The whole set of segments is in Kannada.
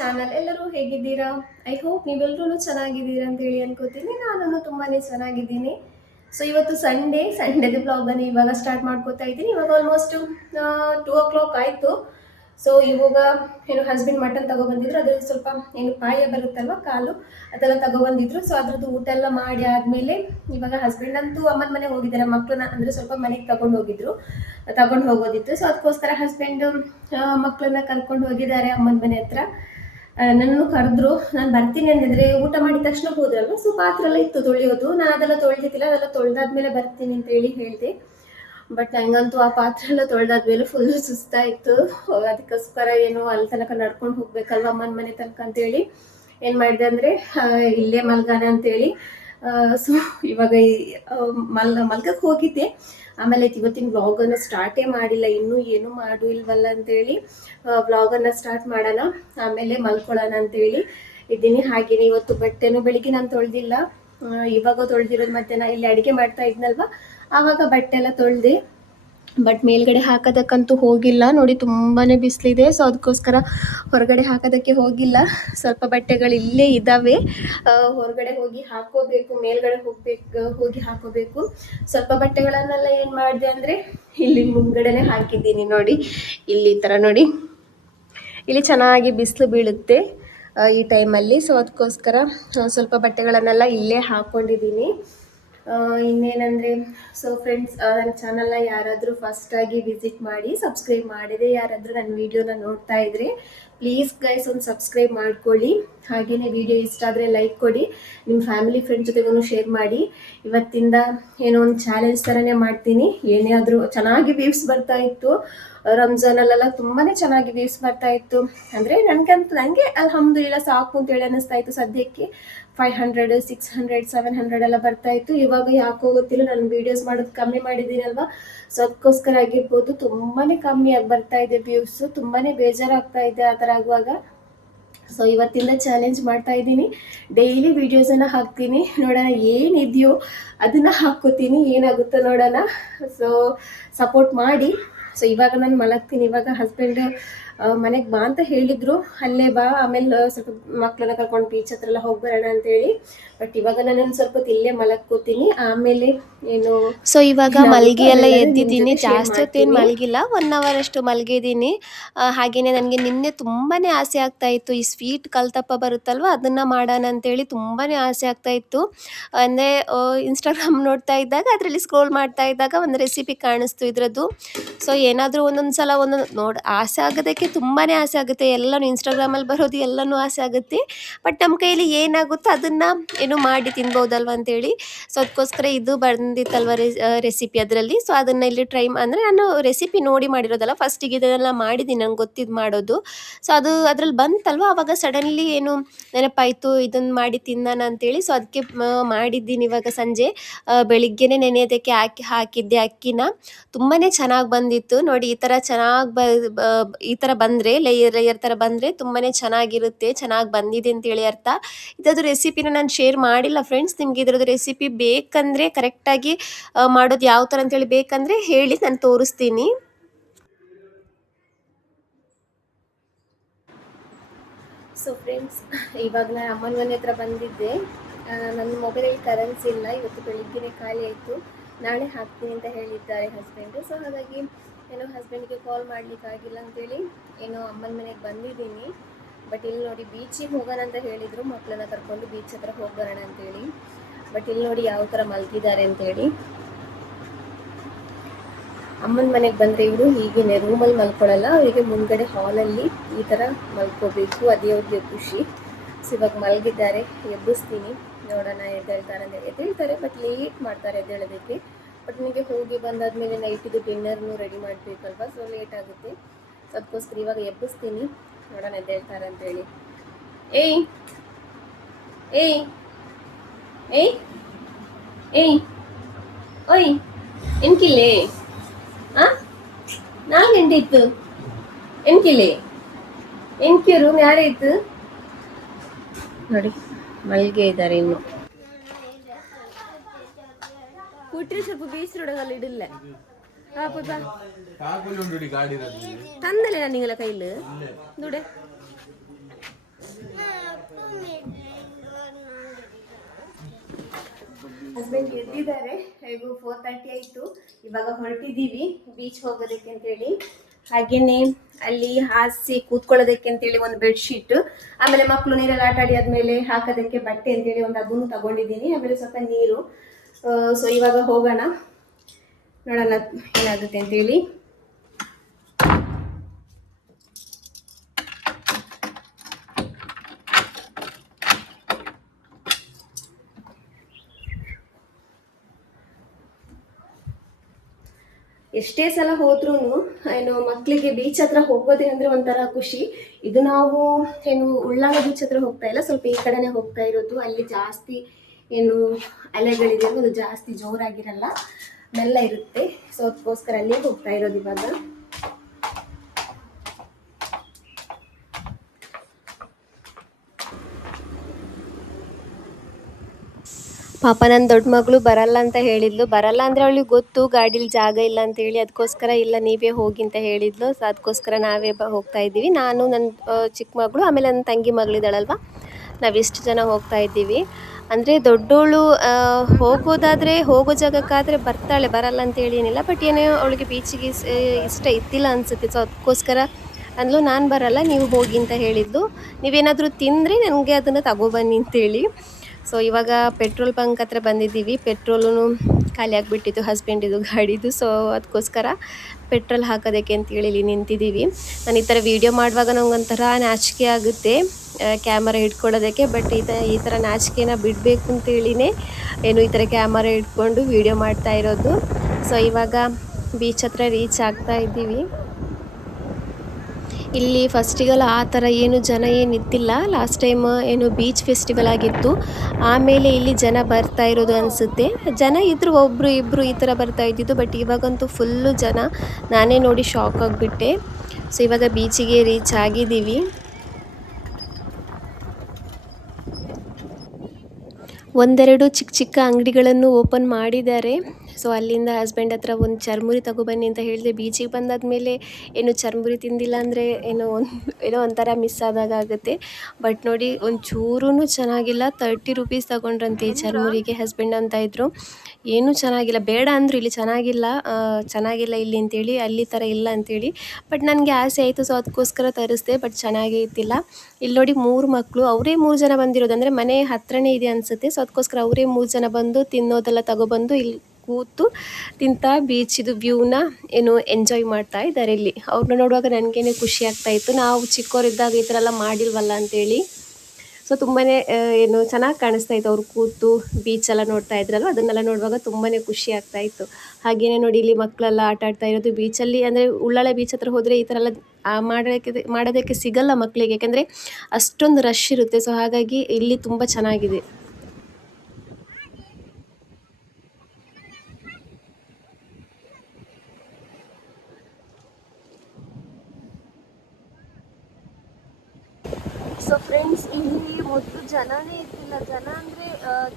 ಚಾನಲ್. ಎಲ್ಲರೂ ಹೇಗಿದ್ದೀರಾ? ಐ ಹೋಪ್ ನೀವೆಲ್ಲರೂ ಚೆನ್ನಾಗಿದ್ದೀರಾ ಅಂತ ಹೇಳಿ ಅನ್ಕೋತೀನಿ. ನಾನು ತುಂಬಾನೇ ಚೆನ್ನಾಗಿದ್ದೀನಿ. ಸೊ ಇವತ್ತು ಸಂಡೇದು ಬ್ಲಾಗನ್ನು ಇವಾಗ ಸ್ಟಾರ್ಟ್ ಮಾಡ್ಕೋತಾ ಇದ್ದೀನಿ. ಇವಾಗ ಆಲ್ಮೋಸ್ಟ್ 2 o'clock ಆಯಿತು. ಸೊ ಇವಾಗ ಏನು ಹಸ್ಬೆಂಡ್ ಮಟನ್ ತಗೊಬಂದಿದ್ರು, ಅದು ಸ್ವಲ್ಪ ಏನು ಪಾಯ ಬರುತ್ತಲ್ವ ಕಾಲು, ಅದೆಲ್ಲ ತಗೊಬಂದಿದ್ರು. ಸೊ ಅದ್ರದ್ದು ಊಟ ಎಲ್ಲ ಮಾಡಿ ಆದಮೇಲೆ ಇವಾಗ ಹಸ್ಬೆಂಡ್ ಅಂತೂ ಅಮ್ಮನ ಮನೆ ಹೋಗಿದ್ದಾರೆ. ಮಕ್ಕಳನ್ನ ಅಂದರೆ ಸ್ವಲ್ಪ ಮನೆಗೆ ತಗೊಂಡು ಹೋಗೋದಿತ್ತು. ಸೊ ಅದಕ್ಕೋಸ್ಕರ ಹಸ್ಬೆಂಡು ಮಕ್ಕಳನ್ನ ಕರ್ಕೊಂಡು ಹೋಗಿದ್ದಾರೆ ಅಮ್ಮನ ಮನೆ ಹತ್ರ. ನನ್ನನ್ನು ಕರೆದ್ರು, ನಾನು ಬರ್ತೀನಿ ಅಂದಿದ್ರೆ ಊಟ ಮಾಡಿದ ತಕ್ಷಣ ಹೋದ್ರಲ್ವ. ಸೊ ಪಾತ್ರೆ ಎಲ್ಲ ಇತ್ತು ತೊಳೆಯೋದು, ನಾನು ಅದೆಲ್ಲ ತೊಳೆದಿತ್ತಿಲ್ಲ, ಅದೆಲ್ಲ ತೊಳೆದಾದ್ಮೇಲೆ ಬರ್ತೀನಿ ಅಂತ ಹೇಳಿದೆ. ಬಟ್ ನಂಗಂತೂ ಆ ಪಾತ್ರೆ ಎಲ್ಲ ತೊಳೆದಾದ್ಮೇಲೆ ಫುಲ್ ಸುಸ್ತಾಯಿತು. ಅದಕ್ಕೋಸ್ಕರ ಏನೋ ಅಲ್ಲಿ ತನಕ ನಡ್ಕೊಂಡು ಹೋಗ್ಬೇಕಲ್ವ ಅಮ್ಮನ ಮನೆ ತನಕ ಅಂತೇಳಿ ಏನು ಮಾಡಿದೆ ಅಂದರೆ ಇಲ್ಲೇ ಮಲ್ಗಾನ ಅಂತೇಳಿ. ಸೊ ಇವಾಗ ಮಲ್ಗಕ್ಕೆ ಹೋಗಿದ್ದೆ. ಆಮೇಲೆ ಇವತ್ತಿನ ವ್ಲಾಗನ್ನು ಸ್ಟಾರ್ಟೇ ಮಾಡಿಲ್ಲ, ಇನ್ನೂ ಏನು ಮಾಡು ಇಲ್ವಲ್ಲ ಅಂತೇಳಿ ವ್ಲಾಗನ್ನು ಸ್ಟಾರ್ಟ್ ಮಾಡೋಣ, ಆಮೇಲೆ ಮಲ್ಕೊಳ್ಳೋಣ ಅಂತೇಳಿ ಇದ್ದೀನಿ. ಹಾಗೆಯೇ ಇವತ್ತು ಬಟ್ಟೆನೂ ಬೆಳಿಗ್ಗೆ ನಾನು ತೊಳೆದಿಲ್ಲ, ಇವಾಗ ತೊಳೆದಿರೋದು. ಮಧ್ಯಾಹ್ನ ಇಲ್ಲಿ ಅಡುಗೆ ಮಾಡ್ತಾ ಇದ್ನಲ್ವ, ಆವಾಗ ಬಟ್ಟೆ ಎಲ್ಲ ತೊಳೆದೆ. ಬಟ್ ಮೇಲ್ಗಡೆ ಹಾಕೋದಕ್ಕಂತೂ ಹೋಗಿಲ್ಲ, ನೋಡಿ ತುಂಬಾ ಬಿಸಿಲಿದೆ. ಸೊ ಅದಕ್ಕೋಸ್ಕರ ಹೊರಗಡೆ ಹಾಕೋದಕ್ಕೆ ಹೋಗಿಲ್ಲ. ಸ್ವಲ್ಪ ಬಟ್ಟೆಗಳು ಇಲ್ಲೇ ಇದ್ದಾವೆ, ಹೊರಗಡೆ ಹೋಗಿ ಹಾಕೋಬೇಕು, ಮೇಲ್ಗಡೆ ಹೋಗಿ ಹಾಕೋಬೇಕು. ಸ್ವಲ್ಪ ಬಟ್ಟೆಗಳನ್ನೆಲ್ಲ ಏನು ಮಾಡಿದೆ ಅಂದರೆ ಇಲ್ಲಿ ಮುಂದ್ಗಡೆನೆ ಹಾಕಿದ್ದೀನಿ. ನೋಡಿ ಇಲ್ಲಿ ಈ ಥರ ನೋಡಿ, ಇಲ್ಲಿ ಚೆನ್ನಾಗಿ ಬಿಸಿಲು ಬೀಳುತ್ತೆ ಈ ಟೈಮಲ್ಲಿ. ಸೊ ಅದಕ್ಕೋಸ್ಕರ ಸ್ವಲ್ಪ ಬಟ್ಟೆಗಳನ್ನೆಲ್ಲ ಇಲ್ಲೇ ಹಾಕ್ಕೊಂಡಿದ್ದೀನಿ. ಇನ್ನೇನಂದರೆ, ಸೊ ಫ್ರೆಂಡ್ಸ್, ನನ್ನ ಚಾನಲ್ನ ಯಾರಾದರೂ ಫಸ್ಟಾಗಿ ವಿಸಿಟ್ ಮಾಡಿ, ಸಬ್ಸ್ಕ್ರೈಬ್ ಮಾಡಿದೆ ಯಾರಾದರೂ ನನ್ನ ವೀಡಿಯೋನ ನೋಡ್ತಾ ಇದ್ರೆ ಪ್ಲೀಸ್ ಗೈಸ್ ಒಂದು ಸಬ್ಸ್ಕ್ರೈಬ್ ಮಾಡ್ಕೊಳ್ಳಿ. ಹಾಗೆಯೇ ವಿಡಿಯೋ ಇಷ್ಟ ಆದರೆ ಲೈಕ್ ಕೊಡಿ, ನಿಮ್ಮ ಫ್ಯಾಮಿಲಿ ಫ್ರೆಂಡ್ಸ್ ಜೊತೆಗೂ ಶೇರ್ ಮಾಡಿ. ಇವತ್ತಿಂದ ಏನೋ ಒಂದು ಚಾಲೆಂಜ್ ಥರನೇ ಮಾಡ್ತೀನಿ. ಏನೇ ಆದರೂ ಚೆನ್ನಾಗಿ ವ್ಯೂಸ್ ಬರ್ತಾ ಇತ್ತು, ರಂಜಾನಲ್ಲೆಲ್ಲ ತುಂಬಾ ಚೆನ್ನಾಗಿ ವ್ಯೂಸ್ ಬರ್ತಾ ಇತ್ತು. ಅಂದರೆ ನನಗೆ ಅಲ್ಹಮ್ದುಲಿಲ್ಲ ಸಾಕು ಅಂತೇಳಿ ಅನ್ನಿಸ್ತಾ ಇತ್ತು. ಸದ್ಯಕ್ಕೆ 500, 600, 700 ಎಲ್ಲ ಬರ್ತಾ ಇತ್ತು. ಇವಾಗ ಯಾಕೋ ಗೊತ್ತಿಲ್ಲ, ನಾನು ವೀಡಿಯೋಸ್ ಮಾಡೋದು ಕಮ್ಮಿ ಮಾಡಿದ್ದೀನಲ್ವ, ಸೊ ಅದಕ್ಕೋಸ್ಕರ ಆಗಿರ್ಬೋದು ತುಂಬಾ ಕಮ್ಮಿಯಾಗಿ ಬರ್ತಾ ಇದೆ ವ್ಯೂಸು. ತುಂಬಾ ಬೇಜಾರಾಗ್ತಾ ಇದೆ ಆ ಥರ ಆಗುವಾಗ. ಸೊ ಇವತ್ತಿಂದ ಚಾಲೆಂಜ್ ಮಾಡ್ತಾ ಇದ್ದೀನಿ, ಡೈಲಿ ವೀಡಿಯೋಸನ್ನು ಹಾಕ್ತೀನಿ, ನೋಡೋಣ ಏನಿದೆಯೋ ಅದನ್ನು ಹಾಕ್ಕೋತೀನಿ, ಏನಾಗುತ್ತೋ ನೋಡೋಣ. ಸೊ ಸಪೋರ್ಟ್ ಮಾಡಿ. ಸೊ ಇವಾಗ ನಾನು ಮಲಗ್ತೀನಿ. ಇವಾಗ ಹಸ್ಬೆಂಡ್ ಮನೆಗೆ ಬಾ ಅಂತ ಹೇಳಿದ್ರು, ಅಲ್ಲೇ ಬಾ, ಆಮೇಲೆ ಸ್ವಲ್ಪ ಮಕ್ಕಳನ್ನ ಕರ್ಕೊಂಡು ಬೀಚ್ ಹತ್ರ ಎಲ್ಲ ಹೋಗಿ ಬರೋಣ ಅಂತೇಳಿ. ಬಟ್ ಇವಾಗ ನಾನು ಸ್ವಲ್ಪ ಇಲ್ಲೇ ಮಲಗ್ಕೋತೀನಿ, ಆಮೇಲೆ ಏನು. ಸೊ ಇವಾಗ ಮಲ್ಗಿ ಎಲ್ಲ ಎದ್ದಿದ್ದೀನಿ, ಜಾಸ್ತಿ ಹೊತ್ತೇನು ಮಲಗಿಲ್ಲ, 1 hour ಅಷ್ಟು ಮಲಗಿದ್ದೀನಿ. ಹಾಗೆಯೇ ನನಗೆ ನಿನ್ನೆ ತುಂಬಾ ಆಸೆ ಆಗ್ತಾ ಇತ್ತು, ಈ ಸ್ವೀಟ್ ಕಲ್ತಪ್ಪ ಬರುತ್ತಲ್ವ ಅದನ್ನು ಮಾಡೋಣ ಅಂತೇಳಿ ತುಂಬಾ ಆಸೆ ಆಗ್ತಾ ಇತ್ತು. ಅಂದರೆ ಇನ್ಸ್ಟಾಗ್ರಾಮ್ ನೋಡ್ತಾ ಇದ್ದಾಗ, ಅದರಲ್ಲಿ ಸ್ಕ್ರೋಲ್ ಮಾಡ್ತಾ ಇದ್ದಾಗ ಒಂದು ರೆಸಿಪಿ ಕಾಣಿಸ್ತು ಇದ್ರದ್ದು. ಸೊ ಏನಾದರೂ ಒಂದೊಂದು ಸಲ ಆಸೆ ಆಗೋದಕ್ಕೆ ತುಂಬಾ ಆಸೆ ಆಗುತ್ತೆ. ಎಲ್ಲನೂ ಇನ್ಸ್ಟಾಗ್ರಾಮಲ್ಲಿ ಬರೋದು ಎಲ್ಲನೂ ಆಸೆ ಆಗುತ್ತೆ. ಬಟ್ ನಮ್ಮ ಕೈಯಲ್ಲಿ ಏನಾಗುತ್ತೋ ಅದನ್ನು ಏನು ಮಾಡಿ ತಿನ್ಬೋದಲ್ವ ಅಂತೇಳಿ. ಸೊ ಅದಕ್ಕೋಸ್ಕರ ಇದು ಬಂದಿತ್ತಲ್ವ ರೆಸಿಪಿ ಅದರಲ್ಲಿ. ಸೊ ಅದನ್ನು ಇಲ್ಲಿ ಅಂದರೆ ನಾನು ರೆಸಿಪಿ ನೋಡಿ ಮಾಡಿರೋದಲ್ಲ, ಫಸ್ಟಿಗೆ ಇದನ್ನೆಲ್ಲ ಮಾಡಿದ್ದೀನಿ, ನಂಗೆ ಗೊತ್ತಿದ್ದು ಮಾಡೋದು. ಸೊ ಅದ್ರಲ್ಲಿ ಬಂತಲ್ವ, ಆವಾಗ ಸಡನ್ಲಿ ಏನು ನೆನಪಾಯಿತು ಇದನ್ನು ಮಾಡಿ ತಿನ್ನೋಣ ಅಂತೇಳಿ. ಸೊ ಅದಕ್ಕೆ ಮಾಡಿದ್ದೀನಿ. ಇವಾಗ ಸಂಜೆ ಬೆಳಿಗ್ಗೆನೇ ನೆನೆಯೋದಕ್ಕೆ ಹಾಕಿದ್ದೆ ಅಕ್ಕಿನ. ತುಂಬಾ ಚೆನ್ನಾಗಿ ಬಂದಿತ್ತು ನೋಡಿ. ಈ ಥರ ಈ ಥರ ಬಂದರೆ ಲೇಯರ್ ಥರ ಬಂದರೆ ತುಂಬಾ ಚೆನ್ನಾಗಿರುತ್ತೆ, ಚೆನ್ನಾಗಿ ಬಂದಿದೆ ಅಂತೇಳಿ ಅರ್ಥ. ಇದ್ರದ್ದು ರೆಸಿಪಿನ ನಾನು ಶೇರ್ ಮಾಡಿಲ್ಲ ಫ್ರೆಂಡ್ಸ್. ನಿಮ್ಗೆ ಇದ್ರದ್ದು ರೆಸಿಪಿ ಬೇಕಂದರೆ, ಕರೆಕ್ಟಾಗಿ ಮಾಡೋದು ಯಾವ ಥರ ಅಂತೇಳಿ ಬೇಕಂದರೆ ಹೇಳಿ, ನಾನು ತೋರಿಸ್ತೀನಿ. ಸೊ ಫ್ರೆಂಡ್ಸ್, ಇವಾಗ ನಾನು ಅಮ್ಮನ ಮನೆ ಹತ್ರ ಬಂದಿದ್ದೆ. ನನ್ನ ಮೊಬೈಲಲ್ಲಿ ಕರೆನ್ಸಿ ಇಲ್ಲ, ಇವತ್ತು ಬೆಳಿಗ್ಗೆನೇ ಖಾಲಿ ಆಯಿತು. ನಾಳೆ ಹಾಕ್ತೀನಿ ಅಂತ ಹೇಳಿದ್ದಾರೆ ಹಸ್ಬೆಂಡು. ಸೊ ಹಾಗಾಗಿ ಏನೋ ಹಸ್ಬೆಂಡ್ಗೆ ಕಾಲ್ ಮಾಡಲಿಕ್ಕಾಗಿಲ್ಲ ಅಂತೇಳಿ ಏನೋ ಅಮ್ಮನ ಮನೆಗೆ ಬಂದಿದ್ದೀನಿ. ಬಟ್ ಇಲ್ಲಿ ನೋಡಿ, ಬೀಚಿಗೆ ಹೋಗೋಣ ಅಂತ ಹೇಳಿದರು, ಮಕ್ಕಳನ್ನ ಕರ್ಕೊಂಡು ಬೀಚ್ ಹತ್ರ ಹೋಗಿ ಬರೋಣ ಅಂತೇಳಿ. ಬಟ್ ಇಲ್ಲಿ ನೋಡಿ ಯಾವ ಥರ ಮಲಗಿದ್ದಾರೆ ಅಂತೇಳಿ. ಅಮ್ಮನ ಮನೆಗೆ ಬಂದರೆ ಇವರು ಹೀಗೇನೆ ರೂಮಲ್ಲಿ ಮಲ್ಕೊಳ್ಳಲ್ಲ, ಅವರಿಗೆ ಮುಂದ್ಗಡೆ ಹಾಲಲ್ಲಿ ಈ ಥರ ಮಲ್ಕೋಬೇಕು, ಅದೇ ಅವ್ರಿಗೆ ಖುಷಿ. ಸೊ ಇವಾಗ ಮಲಗಿದ್ದಾರೆ, ಎಬ್ಬಿಸ್ತೀನಿ, ನೋಡೋಣ ಎದ್ದೇಳ್ತಾರೆ ಅಂದರೆ ಎದ್ದೇಳ್ತಾರೆ. ಬಟ್ ಲೇಟ್ ಮಾಡ್ತಾರೆ ಎದ್ದೇಳೋದಕ್ಕೆ. ಬಟ್ ನನಗೆ ಹೋಗಿ ಬಂದಾದಮೇಲೆ ನೈಟಿದು ಡಿನ್ನರ್ನು ರೆಡಿ ಮಾಡಬೇಕಲ್ವ, ಸೊ ಲೇಟ್ ಆಗುತ್ತೆ. ಸೊ ಅದಕ್ಕೋಸ್ಕರ ಇವಾಗ ಎಬ್ಬಿಸ್ತೀನಿ, ನೋಡೋಣ ಎದ್ದೇಳ್ತಾರೆ ಅಂತೇಳಿ. ಏಯ್ ಏಯ್ ಏಯ್ ಏಯ್ ಓಯ್ ಎನ್ಕಿಲ್ಲೇ ನಾಲ್ಕು ಗಂಟೆ ಇತ್ತು, ಎನ್ಕಿಲ್ಲೇ ಎನ್ಕಿ ರೂಮ್ ಯಾರೇ ಇತ್ತು ನೋಡಿ, ಮಲ್ಗೆ ಇದ್ದಾರೆ ಇನ್ನು. ಕೂಟ್ರಿ ಸ್ವಲ್ಪ ಬೀಸಿರೊಡಗಲ್ಲ ಇಡಿಲ್ಲ ತಂದಲೆ ನಾನು ನಿಂಗಲ ಕೈಲು ನೋಡೆ ಹಸ್ಬೆಂಡ್ ಎದ್ದಿದ್ದಾರೆ. ಹೇಗೂ 4:30 ಆಯಿತು. ಇವಾಗ ಹೊರಟಿದ್ದೀವಿ ಬೀಚ್ ಹೋಗೋದಕ್ಕೆ ಅಂತೇಳಿ. ಹಾಗೇನೆ ಅಲ್ಲಿ ಹಾಸಿ ಕೂತ್ಕೊಳ್ಳೋದಕ್ಕೆ ಅಂತೇಳಿ ಒಂದು ಬೆಡ್ಶೀಟ್, ಆಮೇಲೆ ಮಕ್ಕಳು ನೀರಲ್ಲಿ ಆಟ ಆಡಿ ಆದ್ಮೇಲೆ ಹಾಕೋದಕ್ಕೆ ಬಟ್ಟೆ ಅಂತೇಳಿ ಒಂದು ಅದನ್ನು ತಗೊಂಡಿದ್ದೀನಿ, ಆಮೇಲೆ ಸ್ವಲ್ಪ ನೀರು. ಸೊ ಇವಾಗ ಹೋಗೋಣ, ನೋಡೋಣ ಏನಾಗುತ್ತೆ ಅಂತೇಳಿ. ಎಷ್ಟೇ ಸಲ ಹೋದ್ರೂ ಏನು ಮಕ್ಕಳಿಗೆ ಬೀಚ್ ಹತ್ರ ಹೋಗೋದೇ ಅಂದರೆ ಒಂಥರ ಖುಷಿ. ಇದು ನಾವು ಏನು ಉಳ್ಳಾಲ ಬೀಚ್ ಹತ್ರ ಹೋಗ್ತಾ ಇಲ್ಲ, ಸ್ವಲ್ಪ ಈ ಕಡೆನೇ ಹೋಗ್ತಾ ಇರೋದು. ಅಲ್ಲಿ ಜಾಸ್ತಿ ಏನು ಅಲೆಗಳಿದೆ, ಅದು ಜಾಸ್ತಿ ಜೋರಾಗಿರಲ್ಲ, ಮೆಲ್ಲ ಇರುತ್ತೆ. ಸೊ ಅದಕ್ಕೋಸ್ಕರ ಅಲ್ಲೇ ಹೋಗ್ತಾ ಇರೋದು ಇವಾಗ. ಪಾಪ ನನ್ನ ದೊಡ್ಡ ಮಗಳು ಬರಲ್ಲ ಅಂತ ಹೇಳಿದ್ಲು. ಬರಲ್ಲ ಅಂದರೆ ಅವಳಿಗೆ ಗೊತ್ತು ಗಾಡೀಲಿ ಜಾಗ ಇಲ್ಲ ಅಂತೇಳಿ, ಅದಕ್ಕೋಸ್ಕರ ಇಲ್ಲ ನೀವೇ ಹೋಗಿ ಅಂತ ಹೇಳಿದ್ಲು. ಸೊ ಅದಕ್ಕೋಸ್ಕರ ನಾವೇ ಹೋಗ್ತಾ ಇದ್ದೀವಿ, ನಾನು ನನ್ನ ಚಿಕ್ಕ ಮಗಳು ಆಮೇಲೆ ನನ್ನ ತಂಗಿ ಮಗಳಿದ್ದಾಳಲ್ವ, ನಾವಿಷ್ಟು ಜನ ಹೋಗ್ತಾ ಇದ್ದೀವಿ. ಅಂದರೆ ದೊಡ್ಡೋಳು ಹೋಗೋದಾದರೆ ಹೋಗೋ ಜಾಗಕ್ಕಾದರೆ ಬರ್ತಾಳೆ, ಬರಲ್ಲ ಅಂತೇಳಿ ಏನಿಲ್ಲ. ಬಟ್ ಏನೋ ಅವಳಿಗೆ ಬೀಚಿಗೆ ಇಷ್ಟ ಇದ್ದಿಲ್ಲ ಅನಿಸುತ್ತೆ. ಸೊ ಅದಕ್ಕೋಸ್ಕರ ಅಂದ್ಲು ನಾನು ಬರಲ್ಲ ನೀವು ಹೋಗಿ ಅಂತ ಹೇಳಿದ್ಲು. ನೀವೇನಾದರೂ ತಿಂದರೆ ನನಗೆ ಅದನ್ನು ತಗೊಬನ್ನಿ ಅಂತೇಳಿ. ಸೊ ಇವಾಗ ಪೆಟ್ರೋಲ್ ಬಂಕ್ ಹತ್ರ ಬಂದಿದ್ದೀವಿ. ಪೆಟ್ರೋಲು ಖಾಲಿ ಆಗಿಬಿಟ್ಟಿತ್ತು ಹಸ್ಬೆಂಡಿದು ಗಾಡಿದು. ಸೊ ಅದಕ್ಕೋಸ್ಕರ ಪೆಟ್ರೋಲ್ ಹಾಕೋದಕ್ಕೆ ಅಂತೇಳಿ ಇಲ್ಲಿ ನಿಂತಿದ್ದೀವಿ. ನಾನು ಈ ಥರ ವೀಡಿಯೋ ಮಾಡುವಾಗ ನನಗೊಂಥರ ನಾಚಿಕೆ ಆಗುತ್ತೆ ಕ್ಯಾಮರಾ ಹಿಡ್ಕೊಳ್ಳೋದಕ್ಕೆ. ಬಟ್ ಈ ಥರ ನಾಚಿಕೆನ ಬಿಡಬೇಕು ಅಂತೇಳಿನೇ ಏನು ಈ ಥರ ಕ್ಯಾಮರಾ ಹಿಡ್ಕೊಂಡು ವೀಡಿಯೋ ಮಾಡ್ತಾ ಇರೋದು. ಸೊ ಇವಾಗ ಬೀಚ್ ಹತ್ರ ರೀಚ್ ಆಗ್ತಾ ಇದ್ದೀವಿ. ಇಲ್ಲಿ ಫೆಸ್ಟಿವಲ್ ಆ ಥರ ಏನು ಜನ ಏನು ಇತ್ತಿಲ್ಲ. ಲಾಸ್ಟ್ ಟೈಮ್ ಏನು ಬೀಚ್ ಫೆಸ್ಟಿವಲ್ ಆಗಿತ್ತು, ಆಮೇಲೆ ಇಲ್ಲಿ ಜನ ಬರ್ತಾ ಇರೋದು ಅನಿಸುತ್ತೆ. ಜನ ಇದ್ದರು, ಒಬ್ಬರು ಇಬ್ಬರು ಈ ಥರ ಬರ್ತಾ ಇದ್ದಿದ್ದು. ಬಟ್ ಇವಾಗಂತೂ ಫುಲ್ಲು ಜನ, ನಾನೇ ನೋಡಿ ಶಾಕ್ ಆಗಿಬಿಟ್ಟೆ. ಸೊ ಇವಾಗ ಬೀಚಿಗೆ ರೀಚ್ ಆಗಿದ್ದೀವಿ. ಒಂದೆರಡು ಚಿಕ್ಕ ಚಿಕ್ಕ ಅಂಗಡಿಗಳನ್ನು ಓಪನ್ ಮಾಡಿದ್ದಾರೆ. ಸೊ ಅಲ್ಲಿಂದ ಹಸ್ಬೆಂಡ್ ಹತ್ರ ಒಂದು ಚರ್ಮುರಿ ತಗೊಬನ್ನಿ ಅಂತ ಹೇಳಿದೆ. ಬೀಚಿಗೆ ಬಂದಾದಮೇಲೆ ಏನು ಚರ್ಮುರಿ ತಿಂದಿಲ್ಲ ಅಂದರೆ ಏನೋ ಒಂಥರ ಮಿಸ್ ಆದಾಗ ಆಗುತ್ತೆ. ಬಟ್ ನೋಡಿ ಒಂಚೂರೂ ಚೆನ್ನಾಗಿಲ್ಲ. 30 ರೂಪೀಸ್ ತಗೊಂಡ್ರಂತೆ ಈ ಚರ್ಮುರಿಗೆ. ಹಸ್ಬೆಂಡ್ ಅಂತ ಇದ್ದರು ಏನೂ ಚೆನ್ನಾಗಿಲ್ಲ, ಬೇಡ ಅಂದರು ಇಲ್ಲಿ ಚೆನ್ನಾಗಿಲ್ಲ ಇಲ್ಲಿ ಅಂತೇಳಿ, ಅಲ್ಲಿ ಥರ ಇಲ್ಲ ಅಂತೇಳಿ. ಬಟ್ ನನಗೆ ಆಸೆ ಆಯಿತು, ಸೊ ಅದಕ್ಕೋಸ್ಕರ ತರಿಸ್ದೆ. ಬಟ್ ಚೆನ್ನಾಗೇ ಇತ್ತಿಲ್ಲ. ಇಲ್ಲಿ ನೋಡಿ 3 ಮಕ್ಕಳು, ಅವರೇ 3 ಜನ ಬಂದಿರೋದು, ಅಂದರೆ ಮನೆ ಹತ್ರನೇ ಇದೆ ಅನಿಸುತ್ತೆ. ಸೊ ಅದಕ್ಕೋಸ್ಕರ ಅವರೇ 3 ಜನ ಬಂದು ತಿನ್ನೋದೆಲ್ಲ ತಗೊಬಂದು ಇಲ್ಲಿ ಕೂತು ತಿಂತಾ ಬೀಚಿದು ವ್ಯೂನ ಏನು ಎಂಜಾಯ್ ಮಾಡ್ತಾ ಇದ್ದಾರೆ. ಇಲ್ಲಿ ಅವ್ರನ್ನ ನೋಡುವಾಗ ನನಗೇನೆ ಖುಷಿ ಆಗ್ತಾಯಿತ್ತು, ನಾವು ಚಿಕ್ಕವರಿದ್ದಾಗ ಈ ಥರ ಎಲ್ಲ ಮಾಡಿಲ್ವಲ್ಲ ಅಂತೇಳಿ. ಸೊ ತುಂಬಾ ಏನು ಚೆನ್ನಾಗಿ ಕಾಣಿಸ್ತಾ ಇತ್ತು ಅವ್ರು ಕೂತು ಬೀಚೆಲ್ಲ ನೋಡ್ತಾ ಇದ್ರಲ್ವ, ಅದನ್ನೆಲ್ಲ ನೋಡುವಾಗ ತುಂಬಾ ಖುಷಿ ಆಗ್ತಾಯಿತ್ತು. ಹಾಗೆಯೇ ನೋಡಿ ಇಲ್ಲಿ ಮಕ್ಕಳೆಲ್ಲ ಆಟ ಆಡ್ತಾ ಇರೋದು ಬೀಚಲ್ಲಿ. ಅಂದರೆ ಉಳ್ಳಾಳೆ ಬೀಚ್ ಹತ್ರ ಹೋದರೆ ಈ ಥರ ಎಲ್ಲ ಮಾಡೋದಕ್ಕೆ ಸಿಗಲ್ಲ ಮಕ್ಕಳಿಗೆ, ಯಾಕೆಂದರೆ ಅಷ್ಟೊಂದು ರಶ್ ಇರುತ್ತೆ. ಸೊ ಹಾಗಾಗಿ ಇಲ್ಲಿ ತುಂಬ ಚೆನ್ನಾಗಿದೆ. ಸೊ ಫ್ರೆಂಡ್ಸ್, ಇಲ್ಲಿ ಮೊದಲು ಜನನೇ ಇರ್ತಿಲ್ಲ. ಜನ ಅಂದರೆ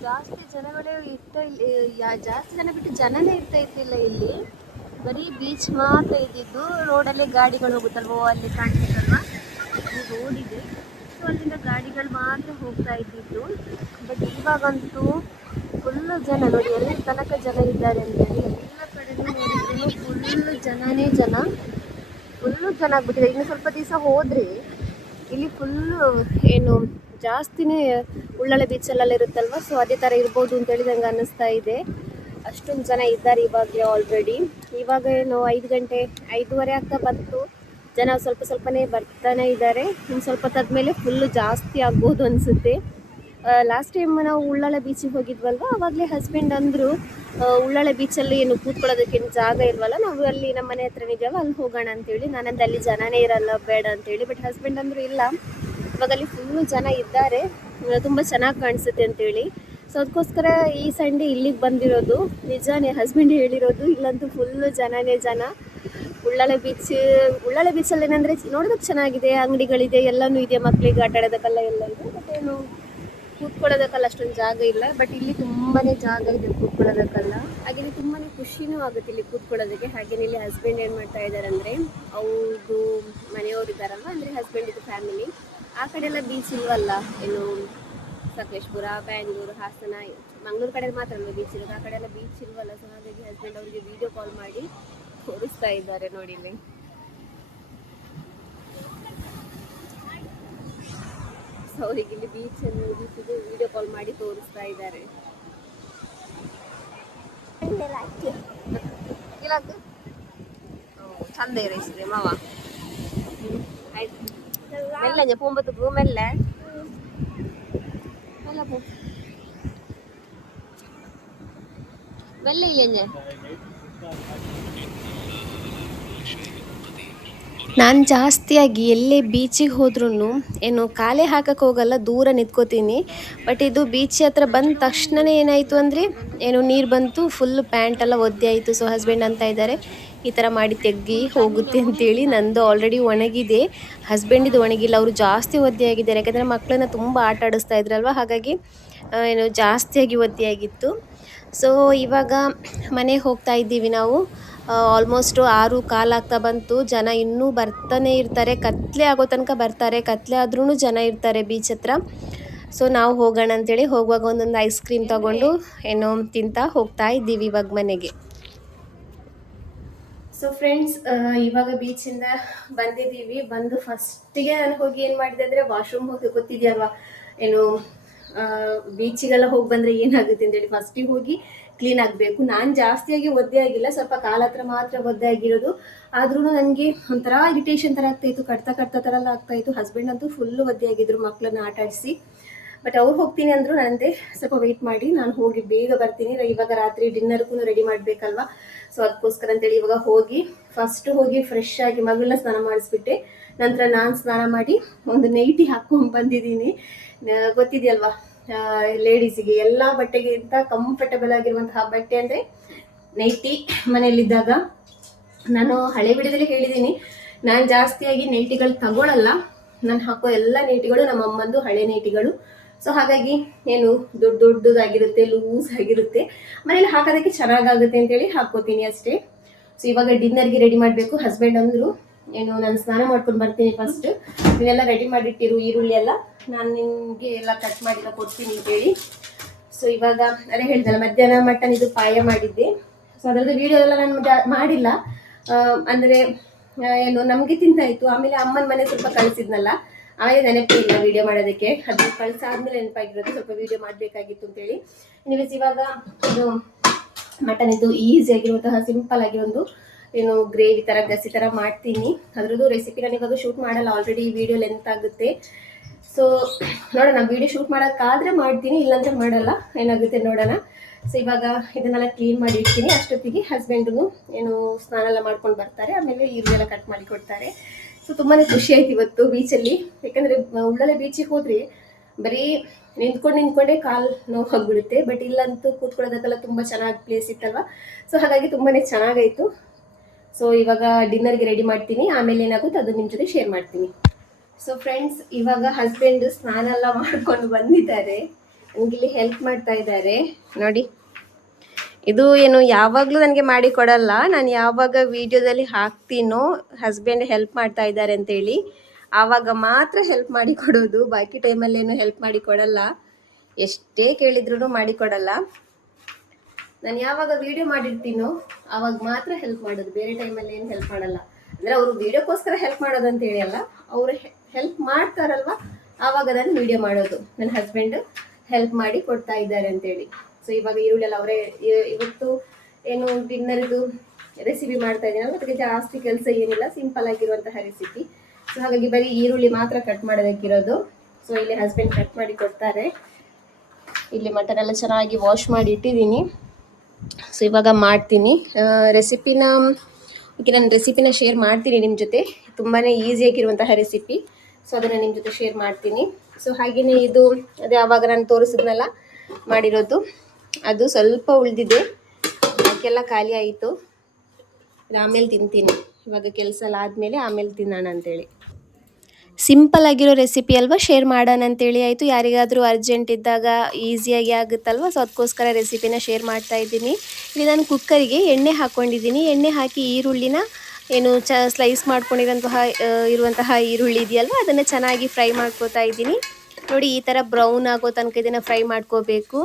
ಜಾಸ್ತಿ ಜನಗಳೇ ಜಾಸ್ತಿ ಜನ ಬಿಟ್ಟು ಜನನೇ ಇರ್ತಿಲ್ಲ. ಇಲ್ಲಿ ಬರೀ ಬೀಚ್ ಮಾತ್ರ ಇದ್ದಿದ್ದು. ರೋಡಲ್ಲೇ ಗಾಡಿಗಳು ಹೋಗುತ್ತಲ್ವೋ, ಅಲ್ಲಿ ಕಾಣ್ತಿತ್ತಲ್ವ, ರೋಡ್ ಇದೆ. ಸೊ ಅಲ್ಲಿಂದ ಗಾಡಿಗಳು ಮಾತ್ರ ಹೋಗ್ತಾ ಇದ್ದಿದ್ದು. ಬಟ್ ಇವಾಗಂತೂ ಫುಲ್ಲು ಜನ ನೋಡಿ, ಎಲ್ಲಿ ತನಕ ಜನ ಇದ್ದಾರೆ ಅಂತೇಳಿ. ಎಲ್ಲ ಕಡೆನೂ ನೋಡಿದ್ರು ಫುಲ್ಲು ಜನನೇ ಜನ ಆಗ್ಬಿಟ್ಟಿದೆ. ಇನ್ನು ಸ್ವಲ್ಪ ದಿವಸ ಹೋದರೆ ಇಲ್ಲಿ ಫುಲ್ಲು ಏನು ಜಾಸ್ತಿನೇ ಉಳ್ಳಾಳೆ ಬೀಚಲ್ಲೆಲ್ಲ ಇರುತ್ತಲ್ವ, ಸೊ ಅದೇ ಥರ ಇರ್ಬೋದು ಅಂತೇಳಿ ನಂಗೆ ಅನ್ನಿಸ್ತಾ ಇದೆ. ಅಷ್ಟೊಂದು ಜನ ಇದ್ದಾರೆ ಇವಾಗಲೇ ಆಲ್ರೆಡಿ. ಇವಾಗ ಏನು 5 ಗಂಟೆ 5:30 ಆಗ್ತಾ ಬಂತು. ಜನ ಸ್ವಲ್ಪನೇ ಬರ್ತಾನೆ ಇದ್ದಾರೆ. ಇನ್ನು ಸ್ವಲ್ಪ ಹೊತ್ತಾದ್ಮೇಲೆ ಫುಲ್ಲು ಜಾಸ್ತಿ ಆಗ್ಬೋದು ಅನಿಸುತ್ತೆ. ಲಾಸ್ಟ್ ಟೈಮ್ ನಾವು ಉಳ್ಳಾಳೆ ಬೀಚಿಗೆ ಹೋಗಿದ್ವಲ್ವ, ಆವಾಗಲೇ ಹಸ್ಬೆಂಡ್ ಅಂದರು ಉಳ್ಳಾಳೆ ಬೀಚಲ್ಲಿ ಏನು ಕೂತ್ಕೊಳ್ಳೋದಕ್ಕೇನು ಜಾಗ ಇಲ್ವಲ್ಲ, ನಾವು ಅಲ್ಲಿ ನಮ್ಮ ಮನೆ ಹತ್ರನೇ ಇದೆಯಲ್ಲ ಅಲ್ಲಿ ಹೋಗೋಣ ಅಂತೇಳಿ. ನಾನಂದು ಅಲ್ಲಿ ಜನನೇ ಇರಲ್ಲ, ಬೇಡ ಅಂತೇಳಿ. ಬಟ್ ಹಸ್ಬೆಂಡ್ ಅಂದರು ಇಲ್ಲ, ಇವಾಗ ಅಲ್ಲಿ ಫುಲ್ಲು ಜನ ಇದ್ದಾರೆ, ತುಂಬ ಚೆನ್ನಾಗಿ ಕಾಣಿಸುತ್ತೆ ಅಂತೇಳಿ. ಸೊ ಅದಕ್ಕೋಸ್ಕರ ಈ ಸಂಡೇ ಇಲ್ಲಿಗೆ ಬಂದಿರೋದು. ನಿಜಾನೇ ಹಸ್ಬೆಂಡ್ ಹೇಳಿರೋದು, ಇಲ್ಲಂತೂ ಫುಲ್ಲು ಜನ. ಉಳ್ಳಾಳೆ ಬೀಚಲ್ಲಿ ಏನಂದರೆ ನೋಡೋದಕ್ಕೆ ಚೆನ್ನಾಗಿದೆ, ಅಂಗಡಿಗಳಿದೆ, ಎಲ್ಲನೂ ಇದೆ, ಮಕ್ಕಳಿಗೆ ಆಟ ಆಡೋದಕ್ಕೆಲ್ಲ ಎಲ್ಲ ಇದೆ. ಬಟ್ ಏನು ಕೂತ್ಕೊಳ್ಳೋದಕ್ಕೆಲ್ಲ ಅಷ್ಟೊಂದು ಜಾಗ ಇಲ್ಲ. ಬಟ್ ಇಲ್ಲಿ ತುಂಬಾ ಜಾಗ ಇದೆ ಕೂತ್ಕೊಳ್ಳೋದಕ್ಕೆಲ್ಲ. ಹಾಗೆಯೇ ತುಂಬಾ ಖುಷಿನೂ ಆಗುತ್ತೆ ಇಲ್ಲಿ ಕೂತ್ಕೊಳ್ಳೋದಕ್ಕೆ. ಹಾಗೆಯೇ ಇಲ್ಲಿ ಹಸ್ಬೆಂಡ್ ಏನು ಮಾಡ್ತಾ ಇದ್ದಾರೆ ಅಂದರೆ, ಅವ್ರದ್ದು ಮನೆಯವರು ಇದ್ದಾರಲ್ವ, ಅಂದರೆ ಹಸ್ಬೆಂಡಿದು ಫ್ಯಾಮಿಲಿ, ಆ ಕಡೆ ಎಲ್ಲ ಬೀಚ್ ಇಲ್ವಲ್ಲ, ಏನು ಸಕಲೇಶ್ಪುರ, ಬ್ಯಾಂಗ್ಳೂರು, ಹಾಸನ, ಮಂಗಳೂರು ಕಡೆ ಮಾತ್ರ ಅಲ್ವಾ ಬೀಚ್ ಇರೋದು, ಆ ಕಡೆ ಎಲ್ಲ ಬೀಚ್ ಇಲ್ವಲ್ಲ. ಸೊ ಹಾಗಾಗಿ ಹಸ್ಬೆಂಡ್ ಅವರಿಗೆ ವಿಡಿಯೋ ಕಾಲ್ ಮಾಡಿ ತೋರಿಸ್ತಾ ಇದ್ದಾರೆ ನೋಡಿ ಇಲ್ಲಿ. ಸೊ ಅವರಿಗೆ ಇಲ್ಲಿ ಬೀಚನ್ನು ವಿಡಿಯೋ ಕಾಲ್ ಮಾಡಿ ತೋರಿಸ್ತಾ ಇದ್ದಾರೆ. ಚಂದ ಇರಿಸಿದೆ ಮಾವ. ಆಯ್ತು ಮೆಲ್ಲಂಜೆ ಪೊಂಬತ್ತು ಮೆಲ್ಲ ಮೆಲ್ಲ ಪೋ ಮೆಲ್ಲ ಇಲ್ಲಂಜೆ. ನಾನು ಜಾಸ್ತಿಯಾಗಿ ಎಲ್ಲೇ ಬೀಚಿಗೆ ಹೋದ್ರೂ ಏನು ಕಾಲೇ ಹಾಕಕ್ಕೆ ಹೋಗಲ್ಲ, ದೂರ ನಿಂತ್ಕೋತೀನಿ. ಬಟ್ ಇದು ಬೀಚ್ ಹತ್ರ ಬಂದ ತಕ್ಷಣವೇ ಏನಾಯಿತು ಅಂದರೆ ಏನು ನೀರು ಬಂತು, ಫುಲ್ ಪ್ಯಾಂಟೆಲ್ಲ ಒದ್ದೆ ಆಯಿತು. ಸೊ ಹಸ್ಬೆಂಡ್ ಅಂತ ಇದ್ದಾರೆ ಈ ಥರ ಮಾಡಿ ತೆಗ್ಗಿ ಹೋಗುತ್ತೆ ಅಂತೇಳಿ. ನಂದು ಆಲ್ರೆಡಿ ಒಣಗಿದೆ, ಹಸ್ಬೆಂಡಿದು ಒಣಗಿಲ್ಲ. ಅವರು ಜಾಸ್ತಿ ಒದ್ದೆ ಆಗಿದ್ದಾರೆ, ಯಾಕಂದರೆ ಮಕ್ಕಳನ್ನ ತುಂಬ ಆಟ ಆಡಿಸ್ತಾ ಇದ್ರಲ್ವ, ಹಾಗಾಗಿ ಏನು ಜಾಸ್ತಿಯಾಗಿ ಒದ್ದೆ ಆಗಿತ್ತು. ಸೊ ಇವಾಗ ಮನೆಗೆ ಹೋಗ್ತಾ ಇದ್ದೀವಿ ನಾವು. ಆಲ್ಮೋಸ್ಟು 6:15 ಆಗ್ತಾ ಬಂತು. ಜನ ಇನ್ನೂ ಬರ್ತಾನೆ ಇರ್ತಾರೆ, ಕತ್ಲೆ ಆಗೋ ತನಕ ಬರ್ತಾರೆ. ಕತ್ಲೆ ಆದ್ರೂ ಜನ ಇರ್ತಾರೆ ಬೀಚ್ ಹತ್ರ. ಸೊ ನಾವು ಹೋಗೋಣ ಅಂತೇಳಿ ಹೋಗುವಾಗ ಒಂದೊಂದು ಐಸ್ ಕ್ರೀಮ್ ತಗೊಂಡು ಏನೋ ತಿಂತಾ ಹೋಗ್ತಾ ಇದ್ದೀವಿ ಇವಾಗ ಮನೆಗೆ. ಸೊ ಫ್ರೆಂಡ್ಸ್, ಇವಾಗ ಬೀಚಿಂದ ಬಂದಿದ್ದೀವಿ. ಬಂದು ಫಸ್ಟಿಗೆ ನಾನು ಹೋಗಿ ಏನು ಮಾಡಿದೆ ಅಂದರೆ ವಾಶ್ರೂಮ್ ಹೋಗಿ, ಗೊತ್ತಿದೆಯಲ್ವಾ ಏನು ಬೀಚಿಗೆಲ್ಲ ಹೋಗಿ ಬಂದರೆ ಏನಾಗುತ್ತೆ ಅಂತೇಳಿ ಫಸ್ಟಿಗೆ ಹೋಗಿ ಕ್ಲೀನ್ ಆಗಬೇಕು. ನಾನು ಜಾಸ್ತಿಯಾಗಿ ಒದ್ದೆ ಆಗಿಲ್ಲ, ಸ್ವಲ್ಪ ಕಾಲ ಹತ್ರ ಮಾತ್ರ ಒದ್ದೆ ಆಗಿರೋದು. ಆದ್ರೂ ನನಗೆ ಒಂಥರ ಇರಿಟೇಷನ್ ಥರ ಆಗ್ತಾಯಿತ್ತು, ಕಟ್ತಾ ಥರ ಎಲ್ಲ ಆಗ್ತಾಯಿತ್ತು. ಹಸ್ಬೆಂಡ್ ಅಂತೂ ಫುಲ್ಲು ಒದ್ದೆ ಆಗಿದ್ರು ಮಕ್ಕಳನ್ನ ಆಟ ಆಡಿಸಿ. ಬಟ್ ಅವ್ರು ಹೋಗ್ತೀನಿ ಅಂದರು, ನನ್ನದೇ ಸ್ವಲ್ಪ ವೆಯ್ಟ್ ಮಾಡಿ ನಾನು ಹೋಗಿ ಬೇಗ ಬರ್ತೀನಿ. ಇವಾಗ ರಾತ್ರಿ ಡಿನ್ನರ್ಗೂ ರೆಡಿ ಮಾಡಬೇಕಲ್ವ, ಸೊ ಅದಕ್ಕೋಸ್ಕರ ಅಂತೇಳಿ ಇವಾಗ ಹೋಗಿ ಹೋಗಿ ಫ್ರೆಶ್ ಆಗಿ ಮಗಳನ್ನ ಸ್ನಾನ ಮಾಡಿಸ್ಬಿಟ್ಟೆ. ನಂತರ ನಾನು ಸ್ನಾನ ಮಾಡಿ ಒಂದು ನೈಟಿ ಹಾಕ್ಕೊಂಡು ಬಂದಿದ್ದೀನಿ. ಗೊತ್ತಿದೆಯಲ್ವಾ ಲೇಡೀಸಿಗೆ ಎಲ್ಲ ಬಟ್ಟೆಗಿಂತ ಕಂಫರ್ಟಬಲ್ ಆಗಿರುವಂತಹ ಬಟ್ಟೆ ಅಂದರೆ ನೈಟಿ. ಮನೆಯಲ್ಲಿದ್ದಾಗ ನಾನು ಹಳೆ ವಿಡಿಯೋದಲ್ಲಿ ಹೇಳಿದ್ದೀನಿ, ನಾನು ಜಾಸ್ತಿಯಾಗಿ ನೈಟಿಗಳು ತಗೊಳ್ಳಲ್ಲ. ನಾನು ಹಾಕೋ ಎಲ್ಲ ನೈಟಿಗಳು ನಮ್ಮ ಅಮ್ಮಂದು ಹಳೆ ನೈಟಿಗಳು. ಸೊ ಹಾಗಾಗಿ ಏನು ದೊಡ್ಡದಾಗಿರುತ್ತೆ, ಲೂಸ್ ಆಗಿರುತ್ತೆ, ಮನೇಲಿ ಹಾಕೋದಕ್ಕೆ ಚೆನ್ನಾಗಾಗುತ್ತೆ ಅಂತೇಳಿ ಹಾಕ್ಕೋತೀನಿ ಅಷ್ಟೇ. ಸೊ ಇವಾಗ ಡಿನ್ನರ್ಗೆ ರೆಡಿ ಮಾಡಬೇಕು. ಹಸ್ಬೆಂಡ್ ಅಂದರು ಏನು ನಾನು ಸ್ನಾನ ಮಾಡ್ಕೊಂಡು ಬರ್ತೀನಿ, ಫಸ್ಟ್ ನೀವೆಲ್ಲ ರೆಡಿ ಮಾಡಿಟ್ಟಿರು, ಈರುಳ್ಳಿ ಎಲ್ಲ ನಾನು ನಿಮಗೆ ಎಲ್ಲ ಕಟ್ ಮಾಡಿಲ್ಲ ಕೊಡ್ತೀನಿ ಅಂತೇಳಿ. ಸೊ ಇವಾಗ ಅದೇ ಹೇಳ್ದಲ್ಲ, ಮಧ್ಯಾಹ್ನ ಮಟನ್ ಇದು ಪಾಯ ಮಾಡಿದ್ದೆ. ಸೊ ಅದರದ್ದು ವಿಡಿಯೋ ಎಲ್ಲ ನಾನು ಮಾಡಿಲ್ಲ, ಅಂದರೆ ಏನು ನಮಗೆ ತಿಂತಾಯಿತ್ತು. ಆಮೇಲೆ ಅಮ್ಮನ ಮನೆ ಸ್ವಲ್ಪ ಕಳಿಸಿದ್ನಲ್ಲ, ಆಮೇಲೆ ನೆನಪೇ ಇಲ್ಲ ವಿಡಿಯೋ ಮಾಡೋದಕ್ಕೆ. ಅದು ಕಳಿಸಾದ್ಮೇಲೆ ನೆನಪಾಗಿರೋದು, ಸ್ವಲ್ಪ ವಿಡಿಯೋ ಮಾಡಬೇಕಾಗಿತ್ತು ಅಂತೇಳಿ. ನೀವೇಸ್ ಇವಾಗ ಇದು ಮಟನ್ ಇದು ಈಸಿಯಾಗಿರುವಂತಹ ಸಿಂಪಲ್ ಆಗಿ ಒಂದು ಏನು ಗ್ರೇವಿ ಥರ ಗಸಿ ಥರ ಮಾಡ್ತೀನಿ. ಅದ್ರದ್ದು ರೆಸಿಪಿ ನಾನು ಇವಾಗ ಶೂಟ್ ಮಾಡಲ್ಲ, ಆಲ್ರೆಡಿ ವಿಡಿಯೋ ಲೆಂತ್ ಆಗುತ್ತೆ. ಸೊ ನೋಡೋಣ, ವಿಡಿಯೋ ಶೂಟ್ ಮಾಡೋಕ್ಕಾದರೆ ಮಾಡ್ತೀನಿ, ಇಲ್ಲಾಂದರೆ ಮಾಡಲ್ಲ, ಏನಾಗುತ್ತೆ ನೋಡೋಣ. ಸೊ ಇವಾಗ ಇದನ್ನೆಲ್ಲ ಕ್ಲೀನ್ ಮಾಡಿ ಇಡ್ತೀನಿ. ಅಷ್ಟೊತ್ತಿಗೆ ಹಸ್ಬೆಂಡು ಏನು ಸ್ನಾನ ಎಲ್ಲ ಮಾಡ್ಕೊಂಡು ಬರ್ತಾರೆ, ಆಮೇಲೆ ಈರುಳ್ಳಿ ಎಲ್ಲ ಕಟ್ ಮಾಡಿ ಕೊಡ್ತಾರೆ. ಸೊ ತುಂಬಾ ಖುಷಿ ಆಯ್ತು ಇವತ್ತು ಬೀಚಲ್ಲಿ, ಯಾಕಂದರೆ ಉಳ್ಳಲೆ ಬೀಚಿಗೆ ಹೋದರೆ ಬರೀ ನಿಂತ್ಕೊಂಡೇ ಕಾಲು ನೋವು ಹೋಗ್ಬಿಡುತ್ತೆ. ಬಟ್ ಇಲ್ಲಂತೂ ಕೂತ್ಕೊಳ್ಳೋದಕ್ಕೆಲ್ಲ ತುಂಬ ಚೆನ್ನಾಗಿ ಪ್ಲೇಸ್ ಇತ್ತಲ್ವ, ಸೊ ಹಾಗಾಗಿ ತುಂಬಾ ಚೆನ್ನಾಗಾಯಿತು. ಸೊ ಇವಾಗ ಡಿನ್ನರ್ಗೆ ರೆಡಿ ಮಾಡ್ತೀನಿ, ಆಮೇಲೆ ಏನಾಗುತ್ತೆ ಅದು ನಿಮ್ಮ ಜೊತೆ ಶೇರ್ ಮಾಡ್ತೀನಿ. ಸೊ ಫ್ರೆಂಡ್ಸ್, ಇವಾಗ ಹಸ್ಬೆಂಡ್ ಸ್ನಾನ ಎಲ್ಲ ಮಾಡ್ಕೊಂಡು ಬಂದಿದ್ದಾರೆ, ನನಗಿಲ್ಲಿ ಹೆಲ್ಪ್ ಮಾಡ್ತಾ ಇದ್ದಾರೆ ನೋಡಿ. ಇದು ಏನು ಯಾವಾಗಲೂ ನನಗೆ ಮಾಡಿ ಕೊಡಲ್ಲ, ನಾನು ಯಾವಾಗ ವಿಡಿಯೋದಲ್ಲಿ ಹಾಕ್ತೀನೋ ಹಸ್ಬೆಂಡ್ ಹೆಲ್ಪ್ ಮಾಡ್ತಾ ಇದ್ದಾರೆ ಅಂತೇಳಿ ಆವಾಗ ಮಾತ್ರ ಹೆಲ್ಪ್ ಮಾಡಿ ಕೊಡೋದು. ಬಾಕಿ ಟೈಮಲ್ಲೇನು ಹೆಲ್ಪ್ ಮಾಡಿ ಕೊಡಲ್ಲ, ಎಷ್ಟೇ ಕೇಳಿದ್ರೂ ಮಾಡಿ ಕೊಡಲ್ಲ. ನಾನು ಯಾವಾಗ ವಿಡಿಯೋ ಮಾಡಿರ್ತೀನೋ ಆವಾಗ ಮಾತ್ರ ಹೆಲ್ಪ್ ಮಾಡೋದು, ಬೇರೆ ಟೈಮಲ್ಲಿ ಏನು ಹೆಲ್ಪ್ ಮಾಡಲ್ಲ. ಅಂದರೆ ಅವರು ವಿಡಿಯೋಕ್ಕೋಸ್ಕರ ಹೆಲ್ಪ್ ಮಾಡೋದು ಅಂತೇಳಿ ಅಲ್ಲ, ಅವರು ಹೆಲ್ಪ್ ಮಾಡ್ತಾರಲ್ವ ಆವಾಗ ನಾನು ವಿಡಿಯೋ ಮಾಡೋದು. ನನ್ನ ಹಸ್ಬೆಂಡ್ ಹೆಲ್ಪ್ ಮಾಡಿ ಕೊಡ್ತಾ ಇದ್ದಾರೆ ಅಂತೇಳಿ. ಸೊ ಇವಾಗ ಈರುಳ್ಳಿ ಎಲ್ಲ ಅವರೇ, ಇವತ್ತು ಏನು ಡಿನ್ನರ್ದು ರೆಸಿಪಿ ಮಾಡ್ತಾ ಇದ್ದೀನಲ್ಲ, ಅದಕ್ಕೆ ಜಾಸ್ತಿ ಕೆಲಸ ಏನಿಲ್ಲ, ಸಿಂಪಲ್ ಆಗಿರುವಂತಹ ರೆಸಿಪಿ. ಸೊ ಹಾಗಾಗಿ ಬರೀ ಈರುಳ್ಳಿ ಮಾತ್ರ ಕಟ್ ಮಾಡೋದಕ್ಕಿರೋದು. ಸೊ ಇಲ್ಲಿ ಹಸ್ಬೆಂಡ್ ಕಟ್ ಮಾಡಿ ಕೊಡ್ತಾರೆ. ಇಲ್ಲಿ ಮಟನ್ ಎಲ್ಲ ಚೆನ್ನಾಗಿ ವಾಶ್ ಮಾಡಿ ಇಟ್ಟಿದ್ದೀನಿ. ಸೊ ಇವಾಗ ಮಾಡ್ತೀನಿ ರೆಸಿಪಿನ. ಓಕೆ, ನಾನು ರೆಸಿಪಿನ ಶೇರ್ ಮಾಡ್ತೀನಿ ನಿಮ್ಮ ಜೊತೆ, ತುಂಬಾ ಈಸಿಯಾಗಿರುವಂತಹ ರೆಸಿಪಿ. ಸೊ ಅದನ್ನು ನಿಮ್ಮ ಜೊತೆ ಶೇರ್ ಮಾಡ್ತೀನಿ. ಸೊ ಹಾಗೆಯೇ ಇದು ಅದೇ ಆವಾಗ ನಾನು ತೋರಿಸಿದ್ನಲ್ಲ ಮಾಡಿರೋದು, ಅದು ಸ್ವಲ್ಪ ಉಳಿದಿದೆ, ಅದಕ್ಕೆಲ್ಲ ಖಾಲಿ ಆಯಿತು. ಆಮೇಲೆ ತಿಂತೀನಿ, ಇವಾಗ ಕೆಲಸ ಎಲ್ಲ ಆದಮೇಲೆ ಆಮೇಲೆ ತಿನ್ನೋಣ ಅಂತೇಳಿ. ಸಿಂಪಲ್ ಆಗಿರೋ ರೆಸಿಪಿ ಅಲ್ವಾ, ಶೇರ್ ಮಾಡೋಣ ಅಂತೇಳಿ ಆಯಿತು. ಯಾರಿಗಾದರೂ ಅರ್ಜೆಂಟ್ ಇದ್ದಾಗ ಈಸಿಯಾಗಿ ಆಗುತ್ತಲ್ವ, ಸೊ ಅದಕ್ಕೋಸ್ಕರ ರೆಸಿಪಿನ ಶೇರ್ ಮಾಡ್ತಾ ಇದ್ದೀನಿ. ಇಲ್ಲಿ ನಾನು ಕುಕ್ಕರಿಗೆ ಎಣ್ಣೆ ಹಾಕ್ಕೊಂಡಿದ್ದೀನಿ. ಎಣ್ಣೆ ಹಾಕಿ ಈರುಳ್ಳಿನ ಏನು ಸ್ಲೈಸ್ ಮಾಡ್ಕೊಂಡಿರೋಂತಹ ಇರುವಂತಹ ಈರುಳ್ಳಿ ಇದೆಯಲ್ವ ಅದನ್ನು ಚೆನ್ನಾಗಿ ಫ್ರೈ ಮಾಡ್ಕೋತಾ ಇದ್ದೀನಿ. ನೋಡಿ ಈ ಥರ ಬ್ರೌನ್ ಆಗೋ ತನಕ ಇದನ್ನು ಫ್ರೈ ಮಾಡ್ಕೋಬೇಕು.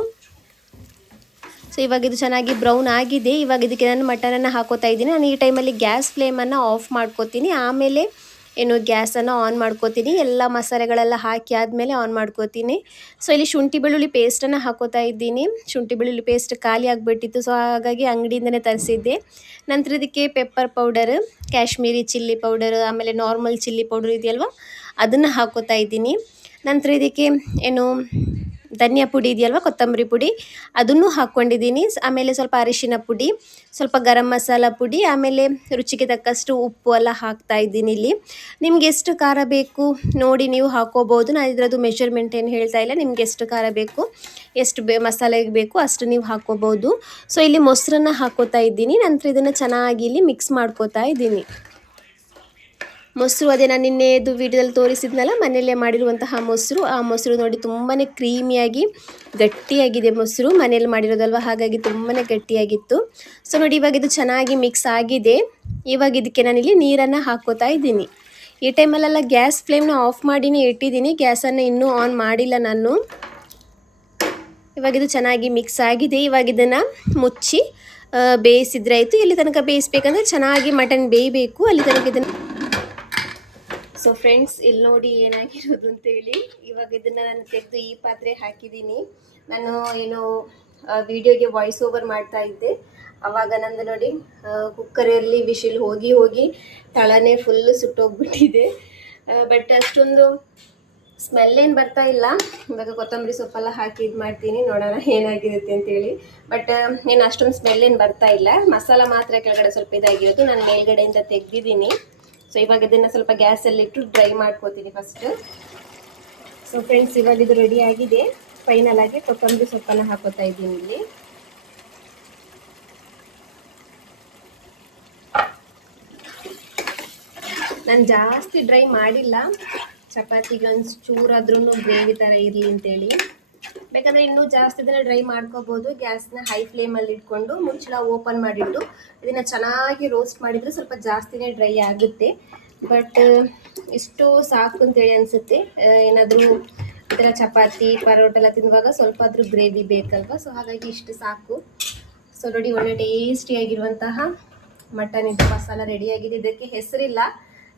ಸೊ ಇವಾಗ ಇದು ಚೆನ್ನಾಗಿ ಬ್ರೌನ್ ಆಗಿದೆ. ಇವಾಗ ಇದಕ್ಕೆ ನಾನು ಮಟನನ್ನು ಹಾಕೋತಾ ಇದ್ದೀನಿ. ನಾನು ಈ ಟೈಮಲ್ಲಿ ಗ್ಯಾಸ್ ಫ್ಲೇಮನ್ನು ಆಫ್ ಮಾಡ್ಕೋತೀನಿ. ಆಮೇಲೆ ಏನು ಗ್ಯಾಸನ್ನು ಆನ್ ಮಾಡ್ಕೋತೀನಿ. ಎಲ್ಲ ಮಸಾಲೆಗಳೆಲ್ಲ ಹಾಕಿ ಆದಮೇಲೆ ಆನ್ ಮಾಡ್ಕೋತೀನಿ. ಸೊ ಇಲ್ಲಿ ಶುಂಠಿ ಬೆಳ್ಳುಳ್ಳಿ ಪೇಸ್ಟನ್ನು ಹಾಕೋತಾ ಇದ್ದೀನಿ. ಶುಂಠಿ ಬೆಳ್ಳುಳ್ಳಿ ಪೇಸ್ಟ್ ಖಾಲಿ ಆಗಿಬಿಟ್ಟಿತ್ತು, ಸೊ ಹಾಗಾಗಿ ಅಂಗಡಿಯಿಂದನೇ ತರಿಸಿದ್ದೆ. ನಂತರ ಇದಕ್ಕೆ pepper powder, Kashmiri chilli powder, ಆಮೇಲೆ ನಾರ್ಮಲ್ ಚಿಲ್ಲಿ ಪೌಡರ್ ಇದೆಯಲ್ವ ಅದನ್ನು ಹಾಕೋತಾ ಇದ್ದೀನಿ. ನಂತರ ಇದಕ್ಕೆ ಏನು ಧನಿಯಾ ಪುಡಿ ಇದೆಯಲ್ವ, ಕೊತ್ತಂಬರಿ ಪುಡಿ ಅದನ್ನು ಹಾಕ್ಕೊಂಡಿದ್ದೀನಿ. ಆಮೇಲೆ ಸ್ವಲ್ಪ ಅರಿಶಿನ ಪುಡಿ, ಸ್ವಲ್ಪ ಗರಂ ಮಸಾಲ ಪುಡಿ, ಆಮೇಲೆ ರುಚಿಗೆ ತಕ್ಕಷ್ಟು ಉಪ್ಪು ಎಲ್ಲ ಹಾಕ್ತಾ ಇದ್ದೀನಿ. ಇಲ್ಲಿ ನಿಮ್ಗೆ ಎಷ್ಟು ಖಾರ ಬೇಕು ನೋಡಿ ನೀವು ಹಾಕೋಬೋದು. ನಾನು ಇದರದ್ದು ಮೆಷರ್ಮೆಂಟ್ ಏನು ಹೇಳ್ತಾ ಇಲ್ಲ. ನಿಮ್ಗೆ ಎಷ್ಟು ಖಾರ ಬೇಕು, ಎಷ್ಟು ಮಸಾಲೆಗೆ ಬೇಕು ಅಷ್ಟು ನೀವು ಹಾಕೋಬೋದು. ಸೊ ಇಲ್ಲಿ ಮೊಸರನ್ನ ಹಾಕೋತಾ ಇದ್ದೀನಿ. ನಂತರ ಇದನ್ನು ಚೆನ್ನಾಗಿ ಇಲ್ಲಿ ಮಿಕ್ಸ್ ಮಾಡ್ಕೋತಾ ಇದ್ದೀನಿ. ಮೊಸರು ಅದೇ ನಾನು ನಿನ್ನೆದು ವಿಡಿಯೋದಲ್ಲಿ ತೋರಿಸಿದ್ನಲ್ಲ, ಮನೆಯಲ್ಲೇ ಮಾಡಿರುವಂತಹ ಮೊಸರು. ಆ ಮೊಸರು ನೋಡಿ ತುಂಬಾ ಕ್ರೀಮಿಯಾಗಿ ಗಟ್ಟಿಯಾಗಿದೆ. ಮೊಸರು ಮನೇಲಿ ಮಾಡಿರೋದಲ್ವ, ಹಾಗಾಗಿ ತುಂಬಾ ಗಟ್ಟಿಯಾಗಿತ್ತು. ಸೊ ನೋಡಿ ಇವಾಗ ಇದು ಚೆನ್ನಾಗಿ ಮಿಕ್ಸ್ ಆಗಿದೆ. ಇವಾಗ ಇದಕ್ಕೆ ನಾನಿಲ್ಲಿ ನೀರನ್ನು ಹಾಕೋತಾ ಇದ್ದೀನಿ. ಈ ಟೈಮಲ್ಲೆಲ್ಲ ಗ್ಯಾಸ್ ಫ್ಲೇಮ್ನ ಆಫ್ ಮಾಡಿನೇ ಇಟ್ಟಿದ್ದೀನಿ, ಗ್ಯಾಸನ್ನು ಇನ್ನೂ ಆನ್ ಮಾಡಿಲ್ಲ ನಾನು. ಇವಾಗ ಇದು ಚೆನ್ನಾಗಿ ಮಿಕ್ಸ್ ಆಗಿದೆ. ಇವಾಗ ಇದನ್ನು ಮುಚ್ಚಿ ಬೇಯಿಸಿದ್ರೆ ಆಯಿತು. ಎಲ್ಲಿ ತನಕ ಬೇಯಿಸ್ಬೇಕಂದ್ರೆ ಚೆನ್ನಾಗಿ ಮಟನ್ ಬೇಯಬೇಕು, ಅಲ್ಲಿ ತನಕ ಇದನ್ನು. ಸೊ ಫ್ರೆಂಡ್ಸ್ ಇಲ್ಲಿ ನೋಡಿ ಏನಾಗಿರೋದು ಅಂತೇಳಿ. ಇವಾಗ ಇದನ್ನು ನಾನು ತೆಗೆದು ಈ ಪಾತ್ರೆ ಹಾಕಿದ್ದೀನಿ. ನಾನು ಏನು ವಿಡಿಯೋಗೆ ವಾಯ್ಸ್ ಓವರ್ ಮಾಡ್ತಾ ಇದ್ದೆ, ಆವಾಗ ನಂದು ನೋಡಿ ಕುಕ್ಕರಲ್ಲಿ ವಿಶಿಲ್ ಹೋಗಿ ಹೋಗಿ ತಳನೇ ಫುಲ್ಲು ಸುಟ್ಟೋಗ್ಬಿಟ್ಟಿದೆ. ಬಟ್ ಅಷ್ಟೊಂದು ಸ್ಮೆಲ್ ಏನು ಬರ್ತಾ ಇಲ್ಲ. ಇವಾಗ ಕೊತ್ತಂಬರಿ ಸೊಪ್ಪೆಲ್ಲ ಹಾಕಿ ಇದು ಮಾಡ್ತೀನಿ, ನೋಡೋಣ ಏನಾಗಿರುತ್ತೆ ಅಂತೇಳಿ. ಬಟ್ ಏನು ಅಷ್ಟೊಂದು ಸ್ಮೆಲ್ ಏನು ಬರ್ತಾ ಇಲ್ಲ. ಮಸಾಲ ಮಾತ್ರ ಕೆಳಗಡೆ ಸ್ವಲ್ಪ ಇದಾಗಿರೋದು, ನಾನು ಮೇಲ್ಗಡೆಯಿಂದ ತೆಗೆದಿದ್ದೀನಿ. ಸೊ ಇವಾಗ ಇದನ್ನು ಸ್ವಲ್ಪ ಗ್ಯಾಸಲ್ಲಿಟ್ಟು ಡ್ರೈ ಮಾಡ್ಕೋತೀನಿ ಫಸ್ಟ್. ಸೊ ಫ್ರೆಂಡ್ಸ್ ಇವಾಗ ಇದು ರೆಡಿ ಆಗಿದೆ. ಫೈನಲ್ ಆಗಿ ಕೊತ್ತಂಬರಿ ಸೊಪ್ಪನ್ನು ಹಾಕೋತಾ ಇದ್ದೀನಿ ಇಲ್ಲಿ. ನಾನು ಜಾಸ್ತಿ ಡ್ರೈ ಮಾಡಿಲ್ಲ, ಚಪಾತಿಗೆ ಒಂದು ಚೂರಾದ್ರೂ ಗ್ರೇವಿ ಥರ ಇರಲಿ ಅಂತೇಳಿ. ಬೇಕಂದರೆ ಇನ್ನೂ ಜಾಸ್ತಿ ದಿನ ಡ್ರೈ ಮಾಡ್ಕೋಬೋದು. ಗ್ಯಾಸ್ನ ಹೈ ಫ್ಲೇಮಲ್ಲಿ ಇಟ್ಕೊಂಡು ಮುಚ್ಚಳ ಓಪನ್ ಮಾಡಿಟ್ಟು ಇದನ್ನು ಚೆನ್ನಾಗಿ ರೋಸ್ಟ್ ಮಾಡಿದರೆ ಸ್ವಲ್ಪ ಜಾಸ್ತಿನೇ ಡ್ರೈ ಆಗುತ್ತೆ. ಬಟ್ ಇಷ್ಟು ಸಾಕು ಅಂತೇಳಿ ಅನಿಸುತ್ತೆ. ಏನಾದರೂ ಈ ಥರ ಚಪಾತಿ ಪರೋಟ ಎಲ್ಲ ತಿನ್ನುವಾಗ ಸ್ವಲ್ಪ ಆದರೂ ಗ್ರೇವಿ ಬೇಕಲ್ವ, ಸೊ ಹಾಗಾಗಿ ಇಷ್ಟು ಸಾಕು. ಸೊ ನೋಡಿ ಒಳ್ಳೆ ಟೇಸ್ಟಿಯಾಗಿರುವಂತಹ ಮಟನ್ ಇದು ಮಸಾಲ ರೆಡಿಯಾಗಿದೆ. ಇದಕ್ಕೆ ಹೆಸರಿಲ್ಲ,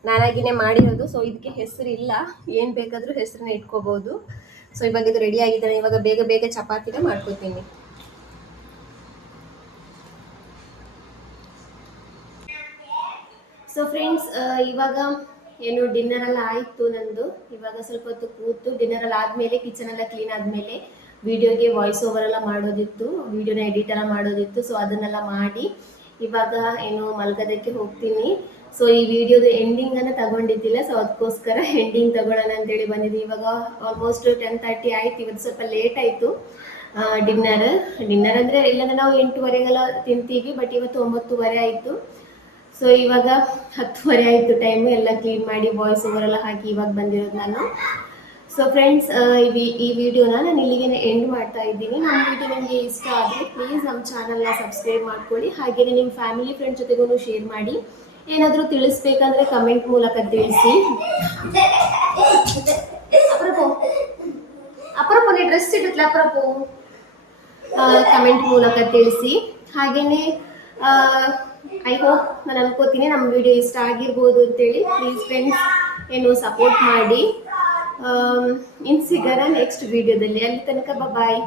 ನಾನಾಗಿನೇ ಮಾಡಿರೋದು. ಸೊ ಇದಕ್ಕೆ ಹೆಸರಿಲ್ಲ, ಏನು ಬೇಕಾದರೂ ಹೆಸರನ್ನ ಇಟ್ಕೋಬೋದು. ಸೊ ಇವಾಗ ಇದು ರೆಡಿ ಆಗಿದ್ದಾನೆ. ಇವಾಗ ಬೇಗ ಬೇಗ ಚಪಾತಿನ ಮಾಡ್ಕೋತೀನಿ. ಸೊ ಫ್ರೆಂಡ್ಸ್ ಇವಾಗ ಏನು ಡಿನ್ನರ್ ಎಲ್ಲ ಆಯಿತು ನಂದು. ಇವಾಗ ಸ್ವಲ್ಪ ಹೊತ್ತು ಕೂತು ಡಿನ್ನರ್ ಎಲ್ಲ ಆದಮೇಲೆ ಕಿಚನ್ ಎಲ್ಲ ಕ್ಲೀನ್ ಆದಮೇಲೆ ವಿಡಿಯೋಗೆ ವಾಯ್ಸ್ ಓವರ್ ಎಲ್ಲ ಮಾಡೋದಿತ್ತು, ವಿಡಿಯೋನ ಎಡಿಟ್ ಎಲ್ಲ ಮಾಡೋದಿತ್ತು. ಸೊ ಅದನ್ನೆಲ್ಲ ಮಾಡಿ ಇವಾಗ ಏನು ಮಲ್ಗೋದಕ್ಕೆ ಹೋಗ್ತೀನಿ. ಸೊ ಈ ವಿಡಿಯೋದು ಎಂಡಿಂಗನ್ನು ತಗೊಂಡಿದ್ದಿಲ್ಲ, ಸೊ ಅದಕ್ಕೋಸ್ಕರ ಎಂಡಿಂಗ್ ತಗೊಳ್ಳೋಣ ಅಂತೇಳಿ ಬಂದಿದ್ದೀನಿ. ಇವಾಗ ಆಲ್ಮೋಸ್ಟ್ 10:30 ಆಯಿತು. ಇವತ್ತು ಸ್ವಲ್ಪ ಲೇಟ್ ಆಯಿತು ಡಿನ್ನರ್ ಅಂದರೆ ಇಲ್ಲಾಂದರೆ ನಾವು 8:30ಗೆಲ್ಲ ತಿಂತೀವಿ. ಬಟ್ ಇವತ್ತು 9:30 ಆಯಿತು. ಸೊ ಇವಾಗ 10:30 ಆಯಿತು ಟೈಮು. ಎಲ್ಲ ಕ್ಲೀನ್ ಮಾಡಿ ವಾಯ್ಸ್ ಓವರ್ ಎಲ್ಲ ಹಾಕಿ ಇವಾಗ ಬಂದಿರೋದು ನಾನು. ಸೊ ಫ್ರೆಂಡ್ಸ್ ಈ ವಿಡಿಯೋನ ನಾನು ಇಲ್ಲಿಗೆ ಎಂಡ್ ಮಾಡ್ತಾ ಇದ್ದೀನಿ. ನಮ್ಮ ವಿಡಿಯೋ ನಿಮಗೆ ಇಷ್ಟ ಆದರೆ ಪ್ಲೀಸ್ ನಮ್ಮ ಚಾನಲ್ನ ಸಬ್ಸ್ಕ್ರೈಬ್ ಮಾಡ್ಕೊಳ್ಳಿ. ಹಾಗೆಯೇ ನಿಮ್ಮ ಫ್ಯಾಮಿಲಿ ಫ್ರೆಂಡ್ಸ್ ಜೊತೆಗೂ ಶೇರ್ ಮಾಡಿ. ಏನಾದರೂ ತಿಳಿಸ್ಬೇಕಂದ್ರೆ ಕಮೆಂಟ್ ಮೂಲಕ ತಿಳಿಸಿ. ಅಪರೂಪ ನೀ ಡ್ರೆಸ್ ಇಡುತ್ತಲ್ಲ ಅಪರೂಪ, ಕಮೆಂಟ್ ಮೂಲಕ ತಿಳಿಸಿ. ಹಾಗೆಯೇ ಐ ಹೋಪ್ ನಾನು ಅನ್ಕೋತೀನಿ ನಮ್ಮ ವಿಡಿಯೋ ಇಷ್ಟ ಆಗಿರ್ಬೋದು ಅಂತೇಳಿ. ಪ್ಲೀಸ್ ಫ್ರೆಂಡ್ಸ್ ಏನು ಸಪೋರ್ಟ್ ಮಾಡಿ. ಇನ್ನು ಸಿಗೋಣ ನೆಕ್ಸ್ಟ್ ವಿಡಿಯೋದಲ್ಲಿ. ಅಲ್ಲಿ ತನಕ ಬಾಯ್.